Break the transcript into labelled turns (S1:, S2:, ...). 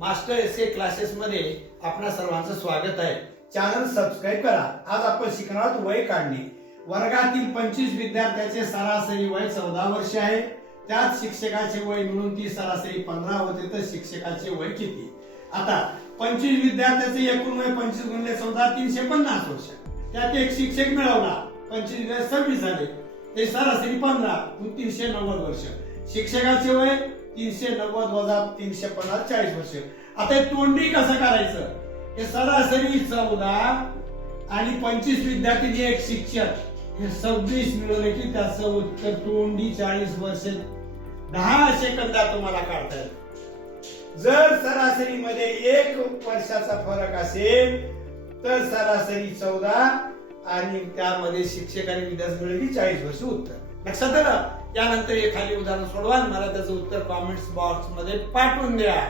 S1: Master S A classes मध्ये आपणा सर्वांचं स्वागत आहे. चॅनल सबस्क्राईब करा. आज आपण शिकणार आहोत वय काढणे. वर्गातील पंचवीस विद्यार्थ्याचे सरासरी वय चौदा वर्ष आहे. त्यात शिक्षकाचे वय मिळून ती सरासरी पंधरा होते तर शिक्षकाचे वय किती? आता पंचवीस विद्यार्थ्याचे एकूण वय पंचवीस गुणले चौदा तीनशे पन्नास वर्ष. त्यात एक शिक्षक मिळवला. पंचवीस सव्वीस झाले. ते सरासरी पंधरा तीनशे नव्वद वर्ष. शिक्षकाचे वय तीनशे नव्वद वजा तीनशे पन्नास चाळीस वर्ष. आता हे तोंडी कसं करायचं? हे सरासरी चौदा आणि पंचवीस विद्यार्थी एक शिक्षक. हे सव्वीस मिळवले की त्याचं उत्तर तोंडी चाळीस वर्ष. दहा सेकंदात तुम्हाला काढता येईल. जर सरासरीमध्ये एक वर्षाचा फरक असेल तर सरासरी चौदा आणि त्यामध्ये शिक्षक आणि विद्यार्थी मिळाली चाळीस वर्ष उत्तर. लक्षात आलं यानंतर एखादी उदाहरण सोडवा मला त्याचं उत्तर कॉमेंट्स बॉक्समध्ये पाठवून द्या.